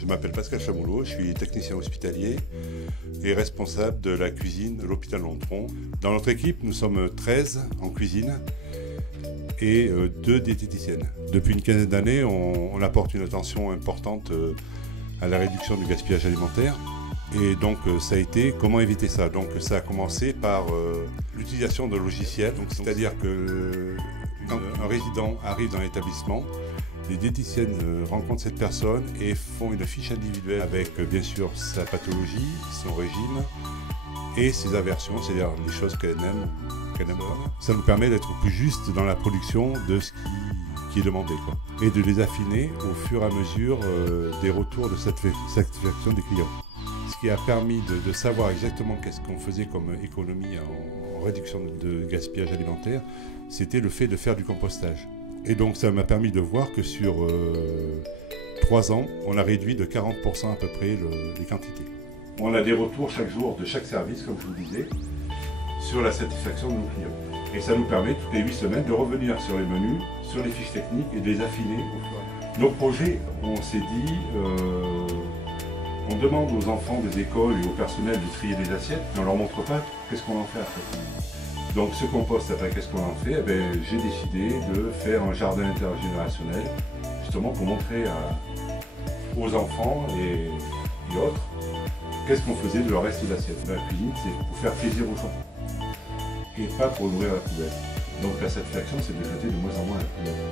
Je m'appelle Pascal Chamoulot, je suis technicien hospitalier et responsable de la cuisine de l'hôpital Nontron. Dans notre équipe, nous sommes 13 en cuisine et 2 diététiciennes. Depuis une quinzaine d'années, on apporte une attention importante à la réduction du gaspillage alimentaire. Et donc ça a été comment éviter ça. Donc ça a commencé par l'utilisation de logiciels. C'est-à-dire que quand un résident arrive dans l'établissement, les diététiciennes rencontrent cette personne et font une fiche individuelle avec bien sûr sa pathologie, son régime et ses aversions, c'est-à-dire les choses qu'elle aime, qu'elle aime pas. Ça nous permet d'être plus juste dans la production de ce qui est demandé, quoi. Et de les affiner au fur et à mesure des retours de satisfaction des clients. Ce qui a permis de savoir exactement qu'est-ce qu'on faisait comme économie en réduction de gaspillage alimentaire, c'était le fait de faire du compostage. Et donc ça m'a permis de voir que sur 3 ans, on a réduit de 40% à peu près les quantités. On a des retours chaque jour de chaque service, comme je vous disais, sur la satisfaction de nos clients. Et ça nous permet toutes les 8 semaines de revenir sur les menus, sur les fiches techniques et de les affiner au fur et à mesure. Nos projets, on s'est dit, on demande aux enfants des écoles et au personnel de trier des assiettes, mais on ne leur montre pas qu'est-ce qu'on en fait après. Donc ce compost, après, qu'est-ce qu'on en fait? Eh bien, j'ai décidé de faire un jardin intergénérationnel, justement pour montrer aux enfants et autres qu'est-ce qu'on faisait de leur reste d'assiette. La cuisine, c'est pour faire plaisir aux gens et pas pour nourrir la poubelle. Donc la satisfaction, c'est de jeter de moins en moins à la poubelle.